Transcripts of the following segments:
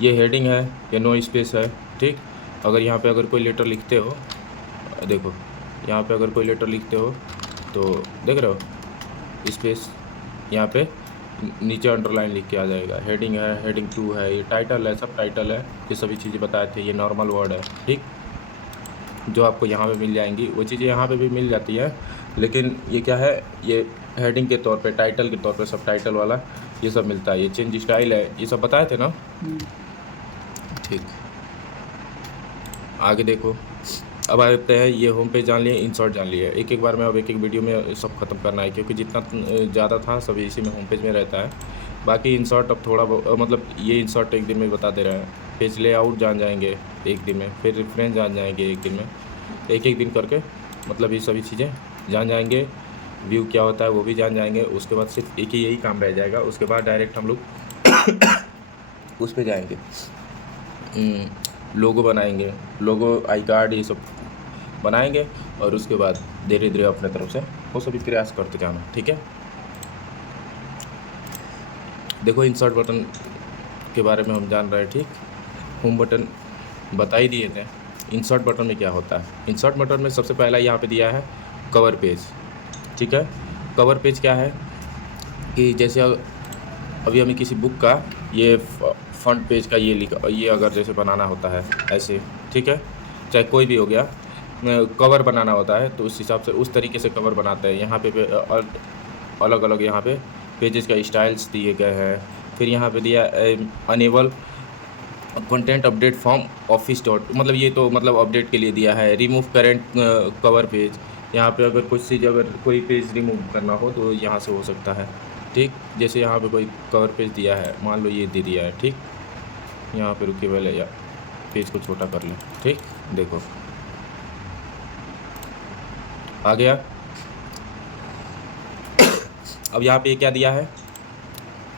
ये हेडिंग है, ये नो स्पेस है, ठीक। अगर यहाँ पे अगर कोई लेटर लिखते हो, देखो यहाँ पे अगर कोई लेटर लिखते हो तो देख रहे हो स्पेस, यहाँ पे नीचे अंडरलाइन लिख के आ जाएगा। हेडिंग है, हेडिंग 2 है, ये टाइटल है, सब टाइटल है, ये सभी चीज़ें बताए थे। ये नॉर्मल वर्ड है, ठीक, जो आपको यहाँ पे मिल जाएंगी वो चीज़ें यहाँ पे भी मिल जाती है, लेकिन ये क्या है, ये हेडिंग के तौर पे, टाइटल के तौर पे, सब टाइटल वाला ये सब मिलता है। ये चेंज स्टाइल है, ये सब बताए थे ना, ठीक। आगे देखो, अब आते हैं, ये होम पेज जान लिए, इंसर्ट जान लिए। एक एक बार में अब एक एक वीडियो में सब खत्म करना है, क्योंकि जितना ज़्यादा था सब इसी में होम पेज में रहता है। बाकी इंसर्ट अब थोड़ा मतलब ये इंसर्ट एक दिन में बता दे रहा है। पेज लेआउट जान जाएंगे एक दिन में, फिर रेफरेंस जान जाएंगे एक दिन में, एक एक दिन करके मतलब ये सभी चीज़ें जान जाएंगे। व्यू क्या होता है वो भी जान जाएंगे। उसके बाद सिर्फ एक ही यही काम रह जाएगा, उसके बाद डायरेक्ट हम लोग उस पर जाएंगे, लोगो बनाएंगे, लोगो, आई कार्ड, ये सब बनाएंगे, और उसके बाद धीरे धीरे अपने तरफ से वो सभी प्रयास करते जाना, ठीक है। देखो इंसर्ट बटन के बारे में हम जान रहे हैं, ठीक। होम बटन बता ही दिए थे। इंसर्ट बटन में क्या होता है, इंसर्ट बटन में सबसे पहला यहाँ पे दिया है कवर पेज, ठीक है। कवर पेज क्या है कि जैसे अभी हमें किसी बुक का ये फ्रंट पेज का ये अगर जैसे बनाना होता है ऐसे, ठीक है, चाहे कोई भी हो गया, कवर बनाना होता है तो उस हिसाब से उस तरीके से कवर बनाते हैं। यहाँ पे अलग अलग यहाँ पे पेजेस का स्टाइल्स दिए गए हैं। फिर यहाँ पे दिया enable content update from office dot, मतलब ये तो मतलब अपडेट के लिए दिया है। रिमूव करेंट कवर पेज, यहाँ पे अगर कुछ चीज़, अगर कोई पेज रिमूव करना हो तो यहाँ से हो सकता है, ठीक। जैसे यहाँ पे कोई कवर पेज दिया है, मान लो ये दे दिया है, ठीक। यहाँ पे रुकिए पहले, या पेज को छोटा कर लें, ठीक। देखो आ गया। अब यहाँ पे क्या दिया है,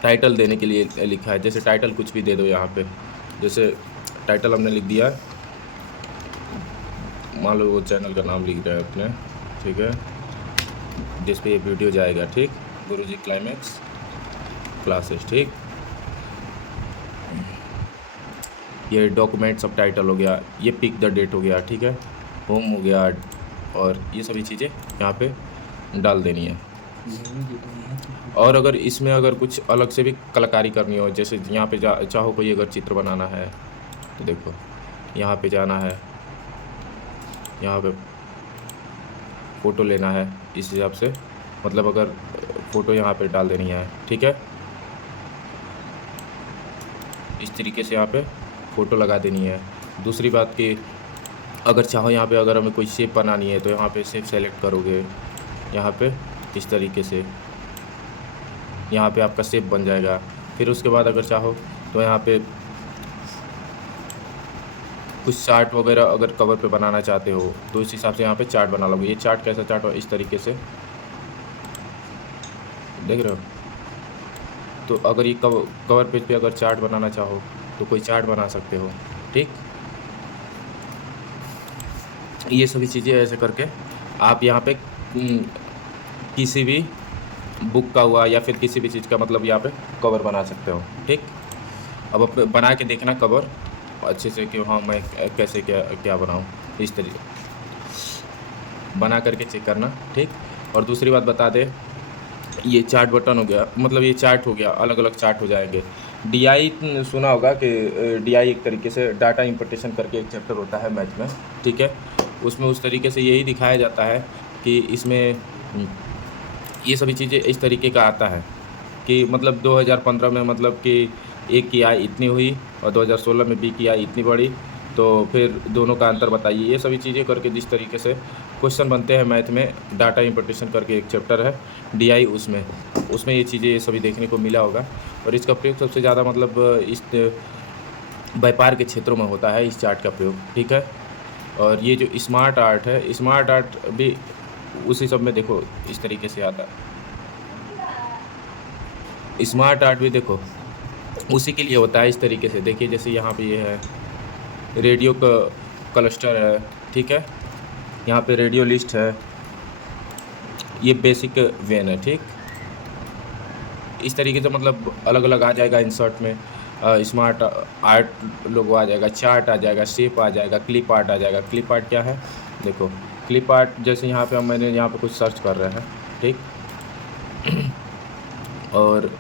टाइटल देने के लिए लिखा है। जैसे टाइटल कुछ भी दे दो यहाँ पे, जैसे टाइटल हमने लिख दिया है, मान लो वो चैनल का नाम लिख रहे हैं अपने, ठीक है, जिस पे ये वीडियो जाएगा, ठीक, गुरुजी क्लाइमैक्स क्लासेस, ठीक। ये डॉक्यूमेंट सब टाइटल हो गया, ये पिक द डेट हो गया, ठीक है, होम हो गया, और ये सभी चीज़ें यहाँ पे डाल देनी है। और अगर इसमें अगर कुछ अलग से भी कलाकारी करनी हो, जैसे यहाँ पे चाहो कोई अगर चित्र बनाना है तो देखो यहाँ पे जाना है, यहाँ पे फ़ोटो लेना है, इस हिसाब से मतलब अगर फ़ोटो यहाँ पे डाल देनी है, ठीक है, इस तरीके से यहाँ पे फ़ोटो लगा देनी है। दूसरी बात कि अगर चाहो यहाँ पे अगर हमें कोई शेप बनानी है तो यहाँ पे शेप सेलेक्ट करोगे, यहाँ पे इस तरीके से यहाँ पे आपका शेप बन जाएगा। फिर उसके बाद अगर चाहो तो यहाँ पे कुछ चार्ट वगैरह अगर कवर पे बनाना चाहते हो तो इस हिसाब से यहाँ पे चार्ट बना लोगे। ये चार्ट कैसा चार्ट हो, इस तरीके से देख रहे हो। तो अगर ये कवर पेज पे अगर चार्ट बनाना चाहो तो कोई चार्ट बना सकते हो, ठीक। ये सभी चीज़ें ऐसे करके आप यहाँ पे किसी भी बुक का हुआ या फिर किसी भी चीज़ का मतलब यहाँ पे कवर बना सकते हो, ठीक। अब बना के देखना कवर अच्छे से कि हाँ मैं कैसे क्या क्या बनाऊँ, इस तरीके बना करके चेक करना, ठीक। और दूसरी बात बता दे, ये चार्ट बटन हो गया, मतलब ये चार्ट हो गया, अलग अलग चार्ट हो जाएंगे। डीआई सुना होगा कि डीआई एक तरीके से डाटा इंपोर्टेशन करके एक चैप्टर होता है मैथ में, ठीक है। उसमें उस तरीके से यही दिखाया जाता है कि इसमें ये सभी चीज़ें इस तरीके का आता है कि मतलब 2015 में मतलब कि ए की आय इतनी हुई और 2016 में बी की आय इतनी बढ़ी, तो फिर दोनों का अंतर बताइए। ये सभी चीज़ें करके जिस तरीके से क्वेश्चन बनते हैं मैथ में, डाटा इंपोर्टेशन करके एक चैप्टर है डीआई, उसमें ये चीज़ें ये सभी देखने को मिला होगा। और इसका प्रयोग सबसे ज़्यादा मतलब इस व्यापार के क्षेत्रों में होता है इस चार्ट का प्रयोग, ठीक है। और ये जो स्मार्ट आर्ट है, स्मार्ट आर्ट भी उसी सब में देखो इस तरीके से आता है। स्मार्ट आर्ट भी देखो उसी के लिए होता है इस तरीके से। देखिए जैसे यहाँ पे ये है रेडियो का क्लस्टर है, ठीक है, यहाँ पे रेडियो लिस्ट है, ये बेसिक वेन है, ठीक। इस तरीके से मतलब अलग अलग आ जाएगा इंसर्ट में। स्मार्ट आर्ट लोगो आ जाएगा, चार्ट आ जाएगा, शेप आ जाएगा, क्लिप आर्ट आ जाएगा। क्लिप आर्ट क्या है? देखो क्लिप आर्ट जैसे यहाँ पे मैंने यहाँ पे कुछ सर्च कर रहे हैं, ठीक, और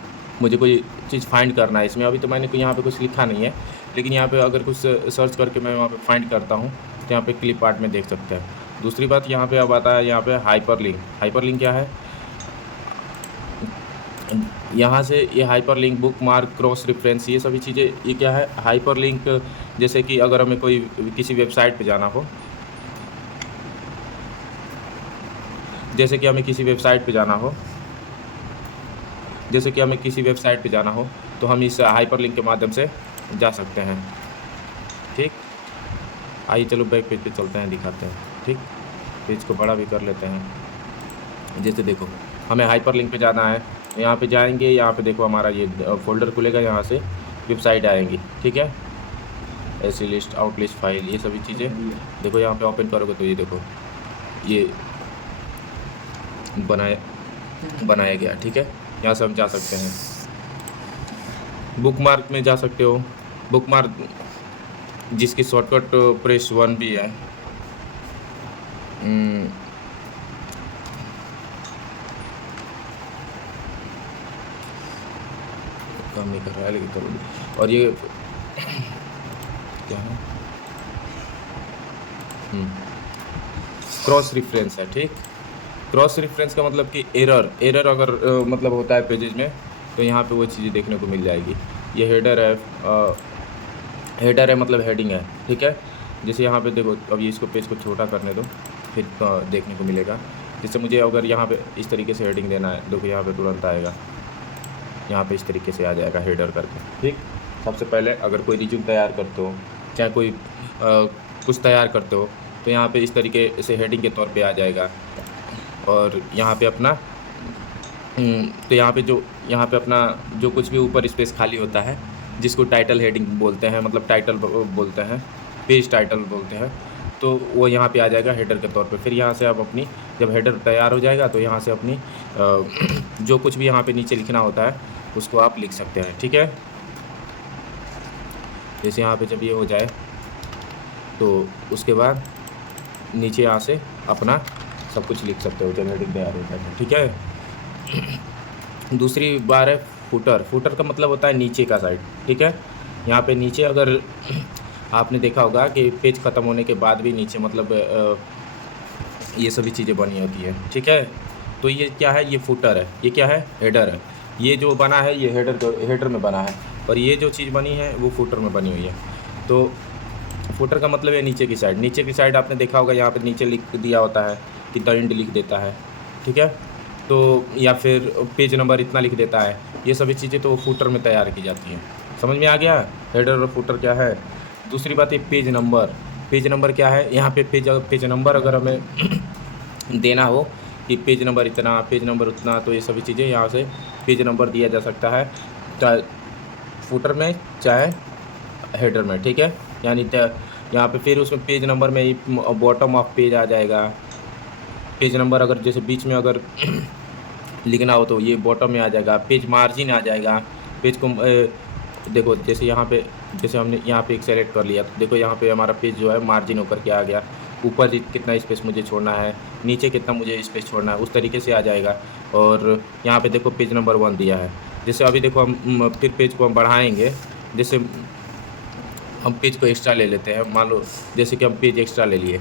मुझे कोई चीज़ फाइंड करना है इसमें। अभी तो मैंने यहाँ पे कुछ लिखा नहीं है, लेकिन यहाँ पे अगर कुछ सर्च करके मैं वहाँ पे फाइंड करता हूँ तो यहाँ पे क्लिप आर्ट में देख सकते हैं। दूसरी बात यहाँ पे अब आता है यहाँ पे हाइपरलिंक। हाइपरलिंक क्या है? यहाँ से ये hyperlink, book mark, cross reference, ये सभी चीज़ें ये क्या है? हाइपरलिंक। जैसे कि अगर हमें कोई किसी वेबसाइट पे जाना हो, जैसे कि हमें किसी वेबसाइट पे जाना हो जैसे कि हमें किसी वेबसाइट पे जाना हो तो हम इस हाइपरलिंक के माध्यम से जा सकते हैं, ठीक। आइए चलो बैक पेज पे चलते हैं, दिखाते हैं, ठीक। पेज को बड़ा भी कर लेते हैं। जैसे देखो हमें हाइपरलिंक पे जाना है, यहाँ पे जाएंगे, यहाँ पे देखो हमारा ये फोल्डर खुलेगा, यहाँ से वेबसाइट आएंगी, ठीक है। ऐसी लिस्ट, आउट लिस्ट, फाइल, ये सभी चीज़ें देखो यहाँ पे ओपन करोगे तो ये देखो ये बनाया गया, ठीक है। यहाँ से हम जा सकते हैं। बुक मार्क में जा सकते हो, बुक मार्क जिसकी शॉर्टकट प्रेस 1 भी है। काम नहीं कर रहा है लेकिन करो। और ये क्या है? क्रॉस रेफरेंस है, ठीक। क्रॉस रेफरेंस का मतलब कि एरर अगर मतलब होता है पेजेज में तो यहाँ पे वो चीज़ें देखने को मिल जाएगी। ये हेडर है मतलब हेडिंग है, ठीक है। जैसे यहाँ पे देखो, अब ये इसको पेज को छोटा करने दो, फिर देखने को मिलेगा। जैसे मुझे अगर यहाँ पे इस तरीके से हेडिंग देना है, देखो यहाँ पे तुरंत आएगा, यहाँ पे इस तरीके से आ जाएगा हेडर करके, ठीक। सबसे पहले अगर कोई रिज्यूम तैयार करते हो, चाहे कोई कुछ तैयार करते हो, तो यहाँ पे इस तरीके से हेडिंग के तौर पे आ जाएगा। और यहाँ पे अपना तो यहाँ पे अपना जो कुछ भी ऊपर स्पेस खाली होता है, जिसको टाइटल हेडिंग बोलते हैं, मतलब टाइटल बोलते हैं, पेज टाइटल बोलते हैं, तो वो यहाँ पे आ जाएगा हेडर के तौर पे। फिर यहाँ से आप अपनी, जब हेडर तैयार हो जाएगा तो यहाँ से अपनी जो कुछ भी यहाँ पे नीचे लिखना होता है उसको आप लिख सकते हैं, ठीक है। जैसे यहाँ पे जब ये हो जाए तो उसके बाद नीचे यहाँ से अपना सब कुछ लिख सकते हो जब हेडिंग तैयार हो जाए, ठीक है। दूसरी बार है फुटर। फुटर का मतलब होता है नीचे का साइड, ठीक है। यहाँ पे नीचे अगर आपने देखा होगा कि पेज ख़त्म होने के बाद भी नीचे मतलब ये सभी चीज़ें बनी होती है, ठीक है। तो ये क्या है? ये फुटर है। ये क्या है? हेडर है। ये जो बना है ये हेडर में बना है, और ये जो चीज़ बनी है वो फुटर में बनी हुई है। तो फुटर का मतलब है नीचे की साइड। नीचे की साइड आपने देखा होगा यहाँ पे नीचे लिख दिया होता है कि द एंड लिख देता है, ठीक है। तो या फिर पेज नंबर इतना लिख देता है। ये सभी चीज़ें तो फुटर में तैयार की जाती हैं। समझ में आ गया हेडर और फुटर क्या है? दूसरी बात है पेज नंबर। पेज नंबर क्या है? यहाँ पे पेज नंबर अगर हमें देना हो कि पेज नंबर इतना, पेज नंबर उतना, तो ये सभी चीज़ें यहाँ से पेज नंबर दिया जा सकता है, चाहे फुटर में चाहे हेडर में, ठीक है। यानी यहाँ पे फिर उसमें पेज नंबर में ही बॉटम ऑफ पेज आ जाएगा। पेज नंबर अगर जैसे बीच में अगर लिखना हो तो ये बॉटम में आ जाएगा। पेज मार्जिन आ जाएगा। पेज को देखो, जैसे यहाँ पे, जैसे हमने यहाँ पे एक सेलेक्ट कर लिया तो देखो यहाँ पे हमारा पेज जो है मार्जिन होकर के आ गया। ऊपर कितना स्पेस मुझे छोड़ना है, नीचे कितना मुझे स्पेस छोड़ना है, उस तरीके से आ जाएगा। और यहाँ पे देखो पेज नंबर 1 दिया है। जैसे अभी देखो हम फिर पेज को हम बढ़ाएंगे। जैसे हम पेज को एक्स्ट्रा ले लेते हैं, मान लो जैसे कि हम पेज एक्स्ट्रा ले लिए,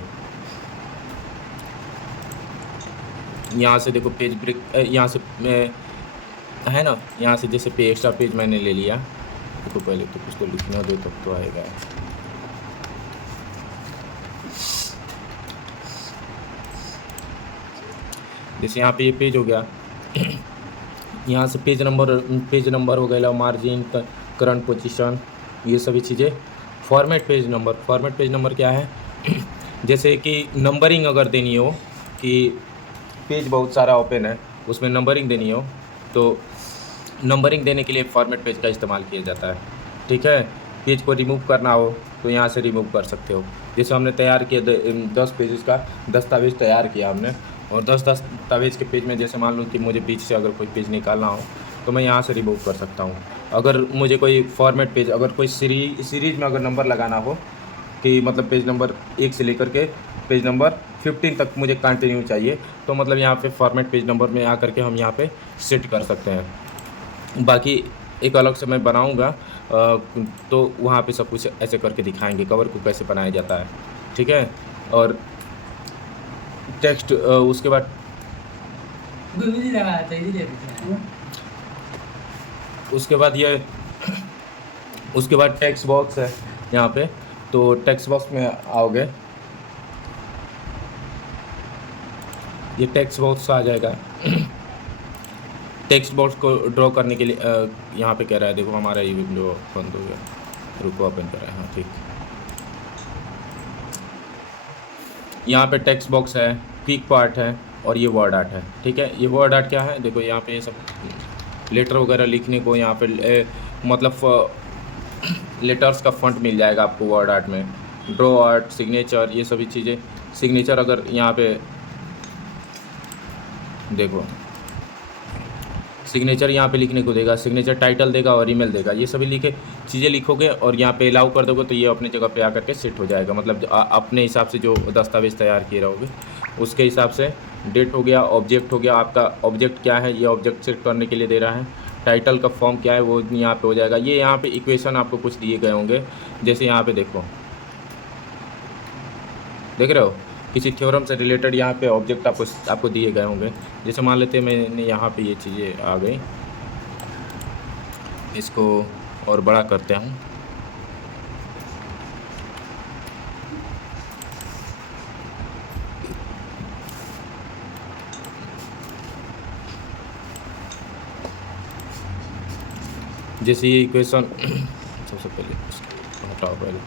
यहाँ से देखो पेज ब्रेक यहाँ से है ना, यहाँ से जैसे एक्स्ट्रा पेज मैंने ले लिया, तो पहले तो कुछ तो लिखना दो तब तो आएगा। जैसे यहाँ पे ये पेज हो गया, यहाँ से पेज नंबर हो गया, मार्जिन, करंट पोजीशन, ये सभी चीज़ें। फॉर्मेट पेज नंबर क्या है? जैसे कि नंबरिंग अगर देनी हो कि पेज बहुत सारा ओपन है, उसमें नंबरिंग देनी हो तो नंबरिंग देने के लिए फॉर्मेट पेज का इस्तेमाल किया जाता है, ठीक है। पेज को रिमूव करना हो तो यहाँ से रिमूव कर सकते हो। जैसे हमने तैयार किया 10 पेजेस का दस्तावेज़ तैयार किया हमने, और 10 दस्तावेज़ के पेज में जैसे मान लो कि मुझे बीच से अगर कोई पेज निकालना हो तो मैं यहाँ से रिमूव कर सकता हूँ। अगर मुझे कोई फॉर्मेट पेज, अगर कोई सीरीज़ में अगर नंबर लगाना हो कि मतलब पेज नंबर 1 से लेकर के पेज नंबर 15 तक मुझे कंटिन्यू चाहिए, तो मतलब यहाँ पे फॉर्मेट पेज नंबर में आकर के हम यहाँ पे सेट कर सकते हैं। बाकी एक अलग से मैं बनाऊँगा, तो वहाँ पे सब कुछ ऐसे करके दिखाएंगे कवर को कैसे बनाया जाता है, ठीक है। और टेक्स्ट उसके बाद उसके बाद टेक्स्ट बॉक्स है यहाँ पे। तो टेक्स्ट बॉक्स में आओगे, ये टेक्स्ट बॉक्स आ जाएगा। टेक्स्ट बॉक्स को ड्रॉ करने के लिए यहाँ पे कह रहा है, देखो हमारा ये विंडो बंद हो गया, रुको ओपन कर रहा है, हाँ ठीक। यहाँ पे टेक्स्ट बॉक्स है, क्विक पार्ट है और ये वर्ड आर्ट है, ठीक है। ये वर्ड आर्ट क्या है, देखो यहाँ पे ये सब लेटर वगैरह लिखने को यहाँ पे मतलब लेटर्स का फॉन्ट मिल जाएगा आपको वर्ड आर्ट में। ड्रॉ आर्ट, सिग्नेचर, ये सभी चीज़ें। सिग्नेचर अगर यहाँ पे देखो, सिग्नेचर यहाँ पे लिखने को देगा, सिग्नेचर टाइटल देगा और ईमेल देगा। ये सभी चीज़ें लिखोगे और यहाँ पे अलाउ कर दोगे तो ये अपनी जगह पे आकर के सेट हो जाएगा। मतलब अपने हिसाब से जो दस्तावेज़ तैयार किए रहोगे उसके हिसाब से। डेट हो गया, ऑब्जेक्ट हो गया, आपका ऑब्जेक्ट क्या है ये ऑब्जेक्ट सेट करने के लिए दे रहा है। टाइटल का फॉर्म क्या है वो यहाँ पे हो जाएगा। ये यहाँ पे इक्वेशन आपको कुछ दिए गए होंगे, जैसे यहाँ पे देखो, देख रहे हो, किसी थ्योरम से रिलेटेड यहाँ पे ऑब्जेक्ट आपको दिए गए होंगे। जैसे मान लेते हैं मैंने यहाँ पे ये चीज़ें आ गई, इसको और बड़ा करते हैं। जैसे ये इक्वेशन सबसे पहले इसको हटाओ, पहले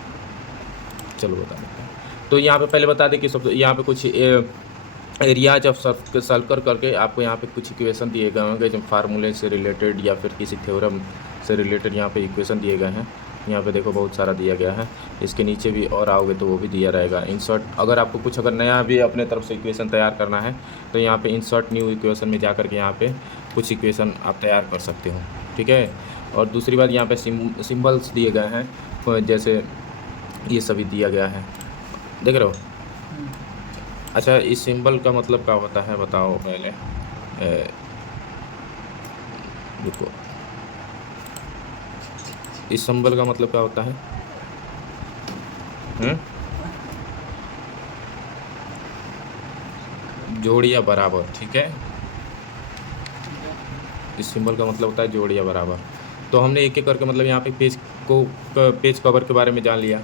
चलो बता देते हैं। तो यहाँ पे पहले बता दें कि सब यहाँ पे कुछ एरियाज ऑफ सर्कल करके आपको यहाँ पे कुछ इक्वेशन दिए गए होंगे, जो फार्मूले से रिलेटेड या फिर किसी थ्योरम से रिलेटेड यहाँ पे इक्वेशन दिए गए हैं। यहाँ पे देखो बहुत सारा दिया गया है, इसके नीचे भी और आओगे तो वो भी दिया रहेगा। इंसर्ट, अगर आपको कुछ अगर नया भी अपने तरफ से इक्वेशन तैयार करना है तो यहाँ पे इंसर्ट न्यू इक्वेशन में जा कर के यहाँ पे कुछ इक्वेशन आप तैयार कर सकते हो, ठीक है। और दूसरी बात यहाँ पे सिम्बल्स दिए गए हैं, जैसे ये सभी दिया गया है, देख रहे हो। अच्छा, इस सिंबल का मतलब क्या होता है बताओ पहले, रुको, इस सिंबल का मतलब क्या होता है? जोड़िया बराबर, ठीक है। इस सिंबल का मतलब होता है जोड़िया बराबर। तो हमने एक एक करके मतलब यहाँ पे पेज कवर के बारे में जान लिया।